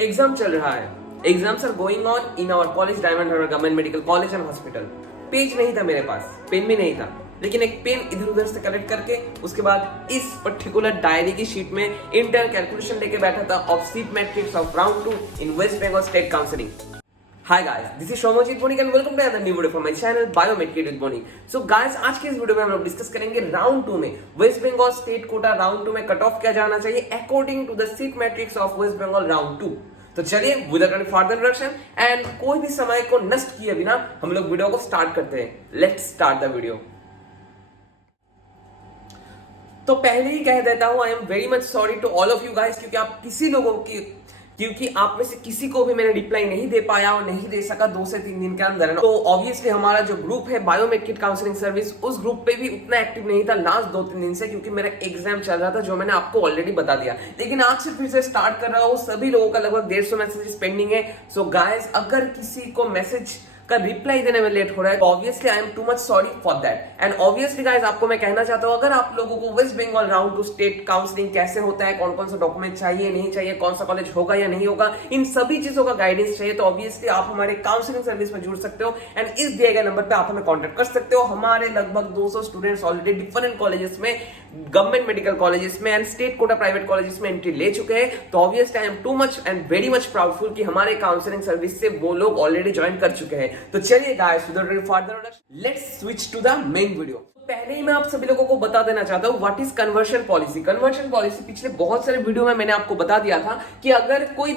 Exam चल रहा है। Exams are going on in our college Diamond Harbour government medical college and hospital. Page नहीं था मेरे पास, पेन भी नहीं था, लेकिन एक पेन इधर उधर से कलेक्ट करके उसके बाद इस पर्टिकुलर डायरी की शीट में इंटर कैलकुलेशन लेके बैठा था of seat matrix of round 2 in West Bengal state counselling. Hi guys, this is Shomojit Bonik and welcome to another new video from my channel Biomed with Bonik। So guys, आज के इस video में हम लोग discuss करेंगे राउंड 2 में West Bengal state quota round 2 में cut off क्या जाना चाहिए according to the seat matrix of waste Bengal round 2। तो चलिए without any further introduction and कोई भी समय को नष्ट किए बिना हम लोग वीडियो को स्टार्ट करते हैं। Let's start the video. तो पहले ही कह देता हूं I am very much sorry to all of you guys, क्योंकि आप में से किसी को भी मैंने रिप्लाई नहीं दे पाया और नहीं दे सका 2 से 3 दिन के अंदर। तो ऑब्वियसली हमारा जो ग्रुप है बायोमेड किट काउंसलिंग सर्विस, उस ग्रुप पे भी उतना एक्टिव नहीं था लास्ट 2-3 दिन से, क्योंकि मेरा एग्जाम चल रहा था जो मैंने आपको ऑलरेडी बता दिया। लेकिन आज से फिर से स्टार्ट कर रहा हूँ। सभी लोगों का लगभग 150 मैसेजेस पेंडिंग है। सो गाइस, अगर किसी को मैसेज का रिप्लाई देने में लेट हो रहा है, obviously I am too much sorry for that. And obviously guys, आपको मैं कहना चाहता हूं, अगर आप लोगों को West Bengal round 2 state counselling कैसे होता है, कौन कौन सा डॉक्यूमेंट चाहिए नहीं चाहिए, कौन सा कॉलेज होगा या नहीं होगा, इन सभी चीजों का गाइडेंस चाहिए, तो ऑब्वियसली आप हमारे काउंसलिंग सर्विस में जुड़ सकते हो। एंड इस दिए गए नंबर पे आप हमें कॉन्टेक्ट कर सकते हो। हमारे लगभग 200 स्टूडेंट्स ऑलरेडी डिफरेंट कॉलेजेस में, गवर्नमेंट मेडिकल कॉलेजेस में and state quota private colleges में एंट्री ले चुके हैं। तो obviously I am too much and very much proudful कि हमारे काउंसलिंग सर्विस से वो लोग ऑलरेडी ज्वाइन कर चुके हैं। तो चलिए guys, without any further introduction, let's switch to the main video। पहले ही मैं आप सभी लोगों को बता देना चाहता हूं what is conversion policy. Conversion policy पिछले बहुत सारे वीडियो में मैंने आपको बता दिया था कि अगर कोई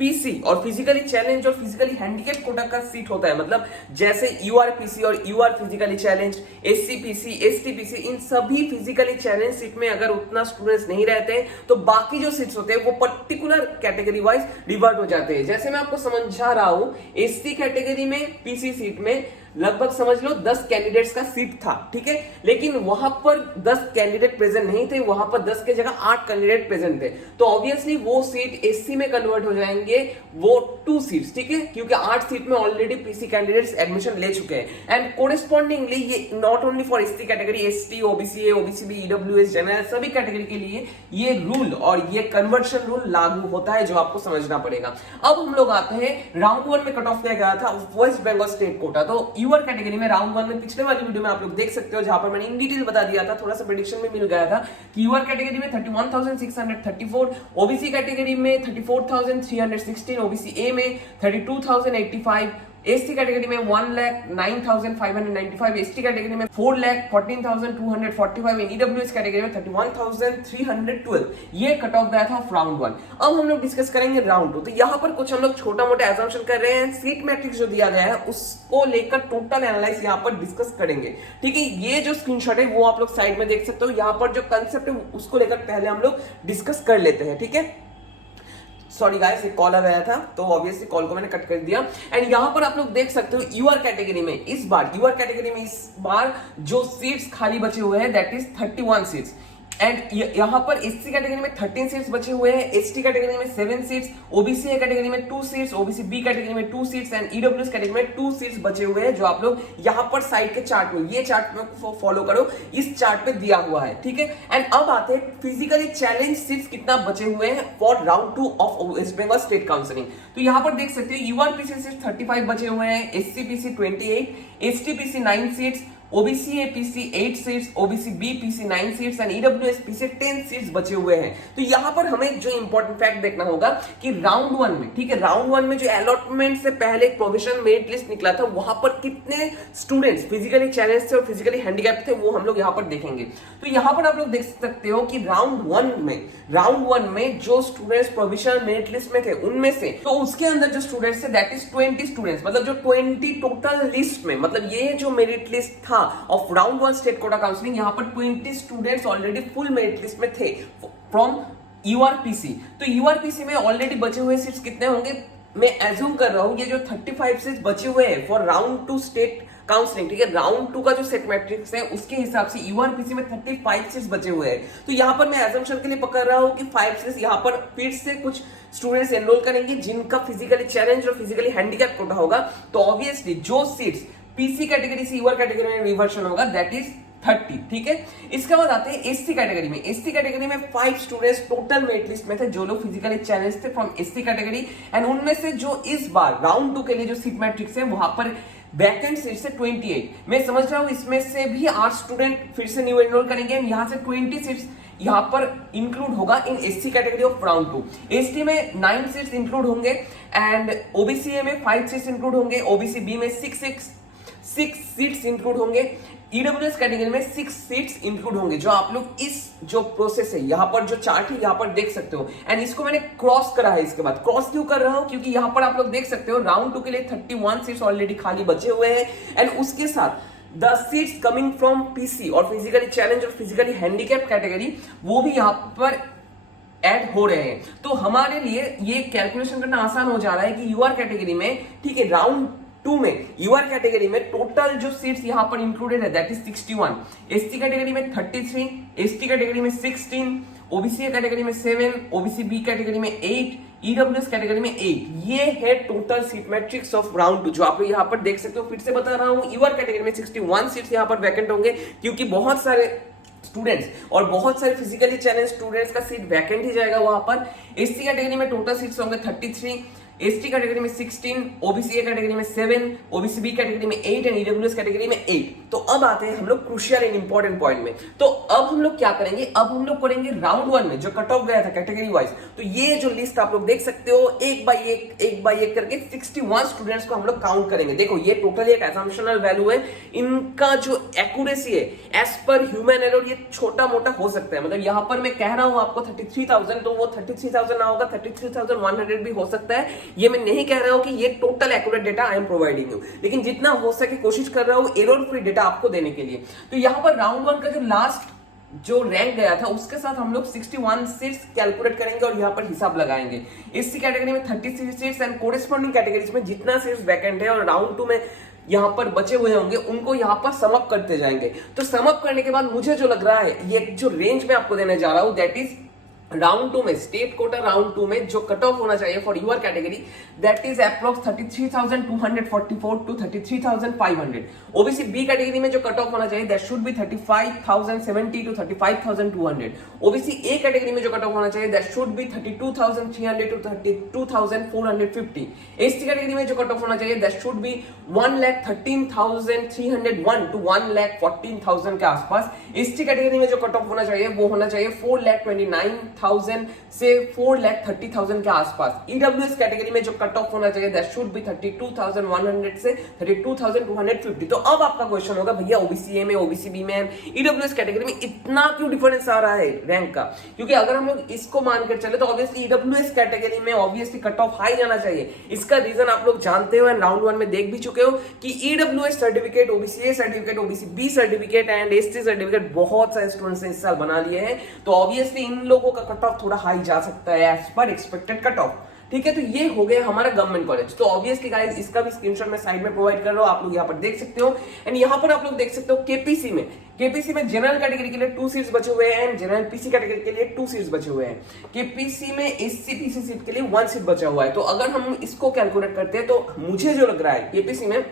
पीसी और फिजिकली चैलेंज और फिजिकली हैंडीकैप कोटा का सीट होता है, मतलब जैसे यूआर पीसी और UR physically challenge, SC PC, ST PC, इन सभी फिजिकली चैलेंज सीट में अगर उतना स्टूडेंट्स नहीं रहते हैं तो बाकी जो सीट्स होते हैं वो पर्टिकुलर कैटेगरी वाइज डिवाइड हो जाते हैं। जैसे मैं आपको समझा रहा हूं, एसटी कैटेगरी में पीसी सीट में लगभग समझ लो 10 कैंडिडेट्स का सीट था, ठीक है, लेकिन वहां पर 10 कैंडिडेट प्रेजेंट नहीं थे, वहां पर 10 के जगह 8 कैंडिडेट प्रेजेंट थे। तो ऑब्वियसली वो सीट एससी में कन्वर्ट हो जाएंगे, वो 2 सीट्स, ठीक है, क्योंकि 8 सीट में ऑलरेडी पीसी कैंडिडेट्स एडमिशन ले चुके हैं। एंड कोरेस्पॉन्डिंगली ये not only for ST category, ST, OBC A, OBC B, EWS, general, सभी कैटेगरी के लिए ये रूल और ये कन्वर्शन रूल लागू होता है, जो आपको समझना पड़ेगा। अब हम लोग आते हैं राउंड 1 में कट ऑफ किया गया था वेस्ट बंगाल स्टेट कोटा। तो यूआर कैटेगरी में राउंड 1 में पिछले वाली वीडियो में आप लोग देख सकते हो, जहां पर मैंने इन डिटेल बता दिया था, थोड़ा सा प्रेडिक्शन में मिल गया था कि यूआर कैटेगरी में 31,634, ओबीसी कैटेगरी में 34,316, ओबीसी ए में 32,085, एसटी कैटेगरी में 1,09,595, एसटी कैटेगरी में 4,14,245, ईडब्ल्यूएस कैटेगरी में 31,312। ये कट ऑफ गया था राउंड 1। अब हम लोग डिस्कस करेंगे राउंड 2। तो यहाँ पर कुछ हम लोग छोटा मोटा एजम्पशन कर रहे हैं, सीट मैट्रिक्स जो दिया गया है उसको लेकर टोटल एनालाइज यहाँ पर डिस्कस करेंगे, ठीक है। ये जो स्क्रीनशॉट है वो आप लोग साइड में देख सकते हो। यहाँ पर जो कंसेप्ट है उसको लेकर पहले हम लोग डिस्कस कर लेते हैं, ठीक है। सॉरी गाइस, एक कॉल आ गया था तो ऑब्वियसली कॉल को मैंने कट कर दिया। एंड यहां पर आप लोग देख सकते हो यूआर कैटेगरी में इस बार जो सीट्स खाली बचे हुए हैं दैट इज 31 सीट्स। एंड यहां पर एससी कैटेगरी में 13 सीट्स बचे हुए हैं, एसटी कैटेगरी में 7 सीट्स, ओबीसी ए कैटेगरी में 2 सीट्स, ओबीसी बी कैटेगरी में 2 सीट्स एंड ईडब्ल्यूएस कैटेगरी में 2 सीट्स बचे हुए हैं, जो आप लोग यहां पर साइड के चार्ट में, ये चार्ट में फॉलो करो, इस चार्ट पे दिया हुआ है, ठीक है। एंड अब आते हैं फिजिकली चैलेंज सीट्स कितना बचे हुए हैं for round 2 of waste Bengal state counselling. तो यहां पर देख सकते हो यूआर पीसी सीट्स 35 बचे हुए हैं, SC PC 28, ST PC 9 seats, OBC A PC 8 seats, OBC B PC 9 seats and EWS PC 10 seats बचे हुए हैं। तो यहां पर हमें जो इंपॉर्टेंट फैक्ट देखना होगा कि राउंड 1 में, ठीक है, राउंड 1 में जो अलॉटमेंट से पहले एक प्रोविजन मेरिट लिस्ट निकला था, वहां पर कितने स्टूडेंट्स फिजिकली चैलेंज थे और फिजिकली हैंडीकैप थे, वो हम लोग यहां पर देखेंगे। तो यहां पर आप लोग देख सकते हो कि राउंड 1 में जो स्टूडेंट्स प्रोविजनल मेरिट लिस्ट में थे उनमें से, तो उसके अंदर जो स्टूडेंट्स थे दैट इज 20 स्टूडेंट्स, मतलब जो 20 टोटल लिस्ट में, मतलब ये जो मेरिट लिस्ट था of round 1 state quota counselling, यहां पर 20 students already full merit list में थे फ्रॉम यूआरपीसी। तो यूआरपीसी में ऑलरेडी बचे हुए सीट्स कितने होंगे, मैं एज्यूम कर रहा हूं ये जो 35 सीट्स बचे हुए हैं फॉर राउंड 2 स्टेट काउंसलिंग, ठीक है, राउंड 2 का जो सेट मैट्रिक्स है उसके हिसाब से यूआरपीसी में 35 सीट्स बचे हुए हैं। तो यहां पर मैं एजम्पशन के लिए पकड़ रहा हूं कि 5 सीट्स यहां पर फिर से कुछ स्टूडेंट्स एनरोल करेंगे जिनका फिजिकली चैलेंज और फिजिकली हैंडीकैप कोटा होगा। तो ऑब्वियसली जो सीट्स पीसी कैटेगरी से यूआर कैटेगरी में रिवर्शन होगा दैट इज 30, ठीक है। इसके बाद आते हैं एससी कैटेगरी में। एससी कैटेगरी में 5 स्टूडेंट्स टोटल मेरिट लिस्ट में थे जो लोग फिजिकली चैलेंज थे फ्रॉम एससी कैटेगरी, एंड उनमें से जो इस बार राउंड 2 के लिए जो सीट मैट्रिक्स है वहां पर वैकेंट सीट से 28, मैं समझ रहा हूं इसमें से भी 8 स्टूडेंट फिर से न्यू एनरोल करेंगे, यहां से 20 सीट्स यहां पर इंक्लूड होगा in SC category of round 2। ST में 9 सीट्स इंक्लूड होंगे एंड ओबीसी में 5 सीट्स इंक्लूड होंगे, ओबीसी बी में 6 सीट्स इंक्लूड होंगे, ईडब्ल्यूएस कैटेगरी में 6 सीट्स इंक्लूड होंगे। जो आप लोग इस जो प्रोसेस है यहाँ पर जो चार्ट है यहाँ पर देख सकते हो, एंड इसको मैंने क्रॉस करा है। इसके बाद क्रॉस क्यों कर रहा हूं, क्योंकि यहाँ पर आप लोग देख सकते हो राउंड 2 के लिए 31 सीट्स ऑलरेडी खाली बचे हुए हैं, एंड उसके साथ the seats coming from PC और फिजिकली चैलेंज और फिजिकली हैंडीकैप कैटेगरी वो भी यहाँ पर ऐड हो रहे हैं। तो हमारे लिए ये कैलकुलेशन करना आसान हो जा रहा है कि यूआर कैटेगरी में, ठीक है, राउंड 2 में यूआर कैटेगरी में टोटल जो सीट्स यहां पर इंक्लूडेड है दैट इज 61, एसटी कैटेगरी में 33, एसटी कैटेगरी में 16, ओबीसी कैटेगरी में 7, ओबीसी बी कैटेगरी में 8, ईडब्ल्यूएस कैटेगरी में 8। ये है total seat matrix of round 2 जो आप यहां पर देख सकते हो। फिर से बता रहा हूं, यूआर कैटेगरी में 61 सीट्स यहां पर वैकेंट होंगे क्योंकि बहुत सारे स्टूडेंट्स और बहुत सारे फिजिकली चैलेंज स्टूडेंट्स का सीट वैकेंट ही जाएगा वहां पर। एससी कैटेगरी में टोटल सीट्स होंगे 33, एसटी कैटेगरी में 16, ओबीसी कैटेगरी में 7, ओबीसी बी कैटेगरी में 8 एंड ईडब्ल्यूएस कैटेगरी में 8। तो अब आते हैं हम लोग क्रूशियल एंड इंपॉर्टेंट पॉइंट में। तो अब हम लोग क्या करेंगे, अब हम लोग करेंगे राउंड 1 में जो कट ऑफ गया था कैटेगरी वाइज। तो ये जो लिस्ट आप लोग देख सकते हो एक बाय एक करके 61 स्टूडेंट्स को हम लोग काउंट करेंगे। देखो ये टोटली एक असम्पशनल वैल्यू है, इनका जो एक्यूरेसी है एज पर ह्यूमन एरर ये छोटा मोटा हो सकता है। मतलब यहां पर मैं कह रहा हूं आपको 33,000, तो वो 33,000 ना होगा, 33,100 भी हो सकता है। ये मैं नहीं कह रहा हूं कि ये total accurate data I am providing you, लेकिन जितना हो सके कोशिश कर रहा हूं एरर फ्री डेटा आपको देने के लिए। तो यहां पर राउंड 1 का जो लास्ट जो रैंक गया था उसके साथ हम लोग 61 सीट्स कैलकुलेट करेंगे और यहां पर हिसाब लगाएंगे। एससी कैटेगरी में 36 सीट्स एंड कोरेस्पॉन्डिंग कैटेगरीज में जितना सीट्स वैकेंट है और राउंड 2 में यहां पर बचे हुए होंगे उनको यहां पर सम अप करते जाएंगे। तो सम अप करने के बाद मुझे जो लग रहा है, ये जो रेंज में आपको देने जा रहा हूं दैट इज राउंड 2 में स्टेट कोटा राउंड 2 में जो कट ऑफ होना चाहिए for your category that is approx 33,244 to 33,500। OBC B category में जो कट ऑफ होना चाहिए that should be 35,070 to 35,200। OBC A category में जो कट ऑफ होना चाहिए that should be 32,300 to 32,450। ST category में जो कट ऑफ होना चाहिए दैट शुड बी 1,13,301 टू 1,14,000 के आसपास। एसटी कैटेगरी में जो कट ऑफ होना चाहिए वो होना चाहिए 4,29,000 से 4,30,000 के आसपास। ईडब्ल्यूएस कैटेगरी में जो कट ऑफ होना चाहिए दैट शुड बी 32,100 से 32,250। तो अब आपका क्वेश्चन होगा भैया ओबीसी ए में, ओबीसी बी में, ईडब्ल्यूएस कैटेगरी में इतना क्यों डिफरेंस आ रहा है रैंक का? क्योंकि अगर हम लोग इसको मानकर चले तो ऑब्वियसली ईडब्ल्यूएस कैटेगरी में ऑब्वियसली कट ऑफ हाई जाना चाहिए। इसका रीजन आप लोग जानते हो एंड राउंड 1 में देख भी चुके हो कि EWS certificate, OBC A certificate, OBC B certificate and ST certificate बहुत सारे स्टूडेंट्स ने इस साल बना लिए हैं। तो ऑब्वियसली इन लोगों का कट ऑफ थोड़ा हाई जा सकता है as per expected cut off. ठीक है, तो ये हो गया हमारा गवर्नमेंट कॉलेज। तो ऑब्वियसली गाइस इसका भी स्क्रीनशॉट मैं साइड में प्रोवाइड कर रहा हूं, आप लोग यहाँ पर देख सकते हो। एंड यहाँ पर आप लोग देख सकते हो केपीसी में जनरल कैटेगरी के लिए 2 सीट्स बचे हुए हैं एंड जनरल पीसी कैटेगरी के लिए 2 सीट्स बचे हुए हैं। केपीसी में एससी पीसी सीट के लिए 1 सीट बचा हुआ है। तो अगर हम इसको कैलकुलेट करते हैं तो मुझे जो लग रहा है केपीसी में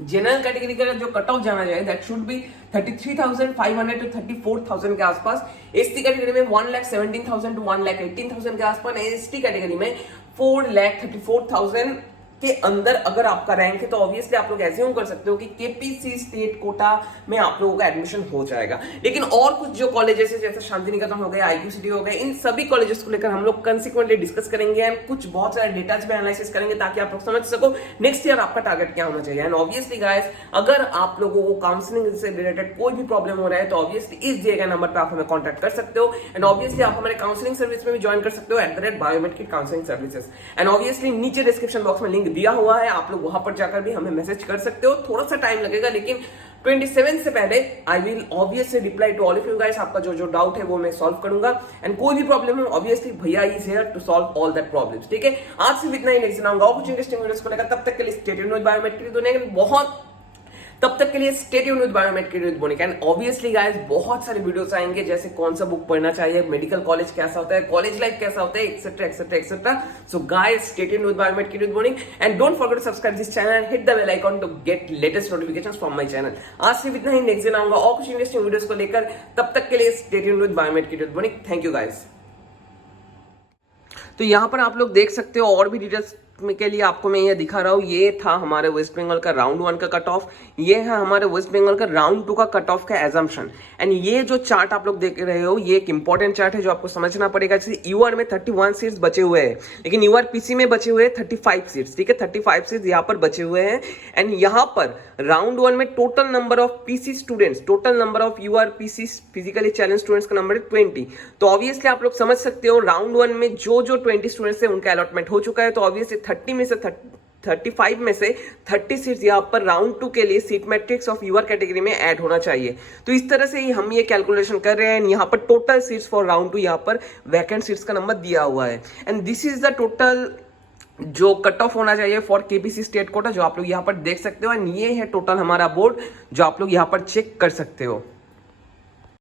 जनरल कैटेगरी का जो कट ऑफ जाना चाहिए दैट शुड बी 33,500 टू 34,000 के आसपास। एसटी कैटेगरी में 1,17,000 टू 1,18,000 के आसपास। एसटी कैटेगरी में 4,34,000 के अंदर अगर आपका रैंक है तो ऑब्वियसली आप लोग ऐसे कर सकते हो कि केपीसी स्टेट कोटा में आप लोगों का एडमिशन हो जाएगा। लेकिन और कुछ जो कॉलेजेस है जैसे शांति निकेतन हो गए, आईक्यूसीटी हो गए, इन सभी कॉलेजेस को लेकर हम लोग कंसिक्वेंटली डिस्कस करेंगे एंड कुछ बहुत सारे डेटाज में एनालिसिस करेंगे ताकि आप लोग समझ सको नेक्स्ट ईयर आपका टारगेट क्या होना चाहिए। एंड ऑब्वियसली गाइस अगर आप लोगों को काउंसलिंग से रिलेटेड कोई भी प्रॉब्लम हो रहा है तो ऑब्वियसली इस दिए गए नंबर पर आप हमें कॉन्टैक्ट कर सकते हो। एंड ऑब्वियसली आप हमारे काउंसलिंग सर्विस में भी ज्वाइन कर सकते हो @biomed counselling services. And obviously नीचे डिस्क्रिप्शन बॉक्स में लिंक दिया हुआ है, आप लोग वहां पर जाकर भी हमें मैसेज कर सकते हो। थोड़ा सा टाइम लगेगा लेकिन 27 से पहले I will obviously reply to all of you guys. आपका जो डाउट है वो मैं सॉल्व करूंगा एंड कोई भी प्रॉब्लम है ऑब्वियसली भैया is here to solve all that problems. ठीक है, आज सिर्फ इतना ही, नेक्स्ट आऊंगा कुछ इंटरेस्टिंग वीडियोस को लेकर। तब तक के लिए स्टे ट्यून्ड विद बायोमेट्रिक दुनिया के बहुत तब तक के लिए stay tuned with biometric with bionic. And obviously guys बहुत सारे वीडियोस आएंगे, जैसे कौन सा बुक पढ़ना चाहिए, मेडिकल कॉलेज कैसा होता है, कॉलेज लाइफ कैसा होता है, etcetera etcetera etcetera. So guys stay tuned with biometric with bionic and don't forget to subscribe this channel and hit the bell icon to get latest notifications from my channel. आज सिर्फ इतना ही, next दिन आऊंगा और कुछ interesting videos को लेकर। तब तक के लिए stay tuned with biometric with Boniuk. Thank you guys. तो यहाँ पर आप लोग देख सकते हो और भी डिटेल्स के लिए आपको मैं ये दिखा रहा हूँ। ये था हमारे वेस्ट बंगाल का राउंड 1 का कट ऑफ, ये है हमारे वेस्ट बंगाल का राउंड 2 का कट ऑफ का एजम्पशन। एंड ये जो चार्ट आप लोग देख रहे हो ये एक इंपॉर्टेंट चार्ट है जो आपको समझना पड़ेगा। जैसे यूआर में 31 सीट्स बचे हुए हैं, लेकिन यूआर पीसी में बचे हुए हैं 35 सीट्स, ठीक है, 35 सीट्स यहाँ पर बचे हुए हैं। एंड यहाँ पर राउंड 1 में total number of PC students, total number of UR PC physically challenge students का नंबर है 20। तो ऑब्वियसली आप लोग समझ सकते हो राउंड 1 में जो 20 स्टूडेंट्स है उनका अलॉटमेंट हो चुका है। तो ऑब्वियसली 30 में से 35 में से 30 सीट्स यहाँ पर राउंड 2 के लिए seat matrix of UR category में ऐड होना चाहिए। तो इस तरह से ही हम ये कैलकुलेशन कर रहे हैं। यहाँ पर टोटल सीट्स फॉर राउंड 2 यहाँ पर वैकेंट सीट्स का नंबर दिया हुआ है। And this is the total जो कट ऑफ होना चाहिए फॉर केपीसी स्टेट कोटा, जो आप लोग यहाँ पर देख सकते हो। एंड ये है टोटल हमारा बोर्ड जो आप लोग यहाँ पर चेक कर सकते हो।